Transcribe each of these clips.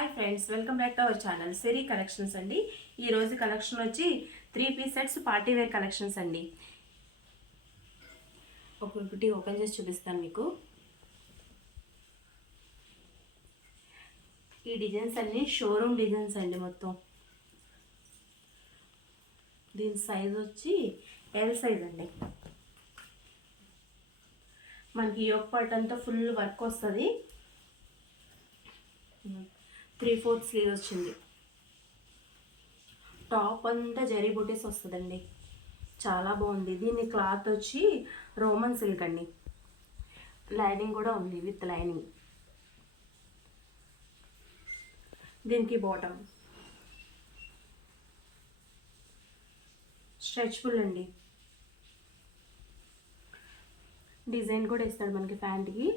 Hi friends, welcome back to our channel Siri collections అండి. ఈరోజు collection వచ్చి 3 piece sets party wear collections అండి. ఒక్కొక్కటి ఓపెన్ చేసి చూపిస్తాను మీకు. ఈ డిజైన్స్ అన్నీ షోరూమ్ డిజైన్స్ అండి. మొత్తం దీని సైజ్ వచ్చి ఎల్ సైజ్ అండి. మనకి యోక్ పార్ట్ అంతా ఫుల్ వర్క్ వస్తుంది. 3/4 స్లీవ్ వచ్చింది. టాప్ అంతా జరీ బుటీస్ వస్తుందండి. చాలా బాగుంది. దీని క్లాత్ వచ్చి రోమన్ సిల్క్ అండి. లైనింగ్ కూడా ఉంది విత్ లైనింగ్. దీనికి బాటమ్ స్ట్రెచ్బుల్ అండి. డిజైన్ కూడా ఇస్తాడు మనకి ప్యాంట్కి.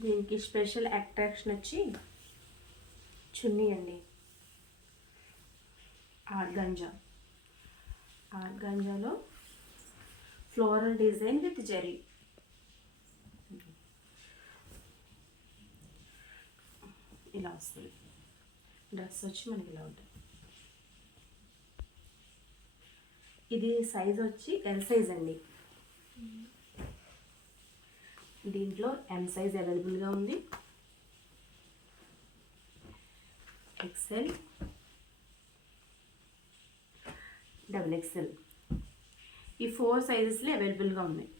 దీనికి స్పెషల్ అట్రాక్షన్ వచ్చి చున్నీ అండి. ఆర్గాంజాలో ఫ్లోరల్ డిజైన్ విత్ జరీ. ఇలా వస్తుంది. డ్రెస్ వచ్చి మనకి ఇలా ఉంటుంది. ఇది సైజ్ వచ్చి ఎల్ సైజ్ అండి. దీంట్లో ఎం సైజ్ అవైలబుల్గా ఉంది. ఎక్సెల్, XXL ఈ 4 సైజెస్లో అవైలబుల్గా ఉన్నాయి.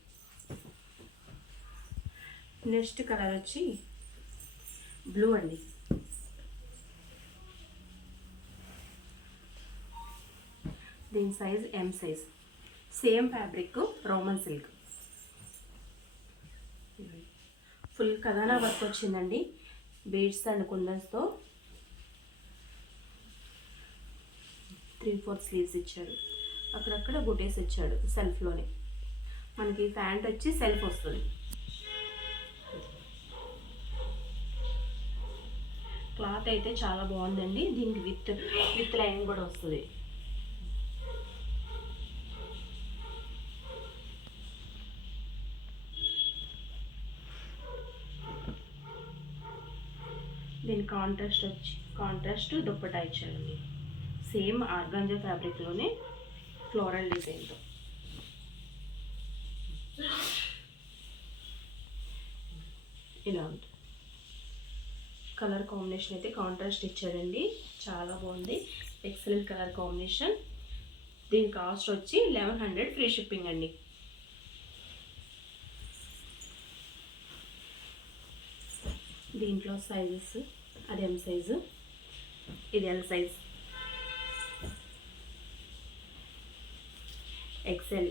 నెక్స్ట్ కలర్ వచ్చి బ్లూ అండి. దీని size M size. Same fabric roman silk. Full కథానా వర్క్ వచ్చిందండి. బీడ్స్ అండ్ కుందన్స్తో 3/4 స్లీవ్స్ ఇచ్చాడు. అక్కడక్కడ బుటీస్ ఇచ్చాడు సెల్ఫ్లోనే. మనకి ప్యాంట్ వచ్చి సెల్ఫ్ వస్తుంది. క్లాత్ అయితే చాలా బాగుందండి. దీనికి విత్ లైనింగ్ కూడా వస్తుంది. దీని కాంట్రాస్ట్ దుప్పటా ఇచ్చాడండి. సేమ్ ఆర్గాంజా ఫ్యాబ్రిక్లోనే ఫ్లోరల్ డిజైన్తో. ఇలా ఉంటుంది. కలర్ కాంబినేషన్ అయితే కాంట్రాస్ట్ ఇచ్చాడండి. చాలా బాగుంది. Excellent colour combination. దీని కాస్ట్ వచ్చి 1100 ఫ్రీ షిప్పింగ్ అండి. దీంట్లో సైజెస్ అది ఎం సైజు, ఇది ఎల్ సైజ్, XL,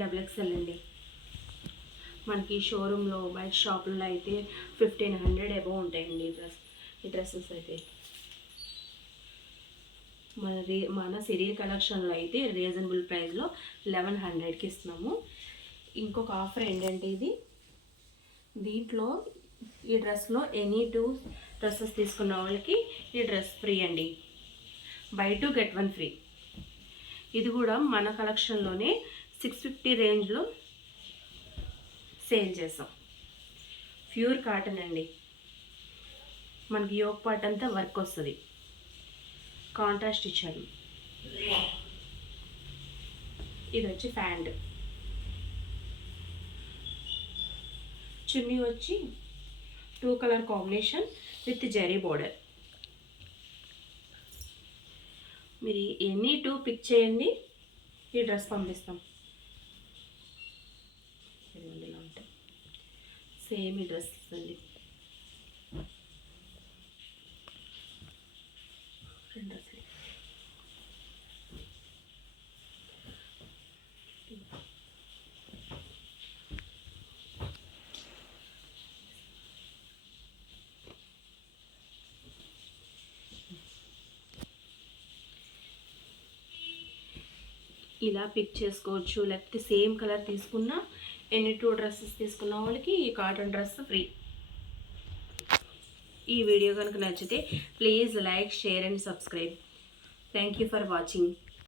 XXL అండి. మనకి షోరూంలో బయట షాపుల్లో అయితే 1500 అబవ్ ఉంటాయండి ఈ డ్రెస్సెస్ అయితే. మన సిరి కలెక్షన్లో అయితే రీజనబుల్ ప్రైస్లో 1100కి ఇస్తున్నాము. ఇంకొక ఆఫర్ ఏంటంటే దీంట్లో ఈ డ్రెస్లో ఎనీ 2 డ్రెస్సెస్ తీసుకున్న వాళ్ళకి ఈ డ్రెస్ ఫ్రీ అండి. By 2 get 1 free. ఇది కూడా మన కలెక్షన్లోనే 650 రేంజ్లో సేల్ చేసాం. ప్యూర్ కాటన్ అండి. మనకి యోక్ పార్ట్ అంతా వర్క్ వస్తుంది. కాంట్రాస్ట్ ఇచ్చాడు. ఇది వచ్చి ప్యాంట్. చున్నీ వచ్చి 2 colour combination with zari border. మీరు ఎనీ 2 పిక్ చేయండి, ఈ డ్రెస్ పంపిస్తాం. ఇలా ఉంటాయి. సేమ్ ఈ డ్రెస్ అండి. ఇలా పిక్ చేసుకోవచ్చు. లేకపోతే సేమ్ కలర్ తీసుకున్న ఎన్ని 2 డ్రెస్సెస్ తీసుకున్న వాళ్ళకి ఈ కాటన్ డ్రెస్ ఫ్రీ. ఈ వీడియో కనుక నచ్చితే please like, share and subscribe. Thank you for watching.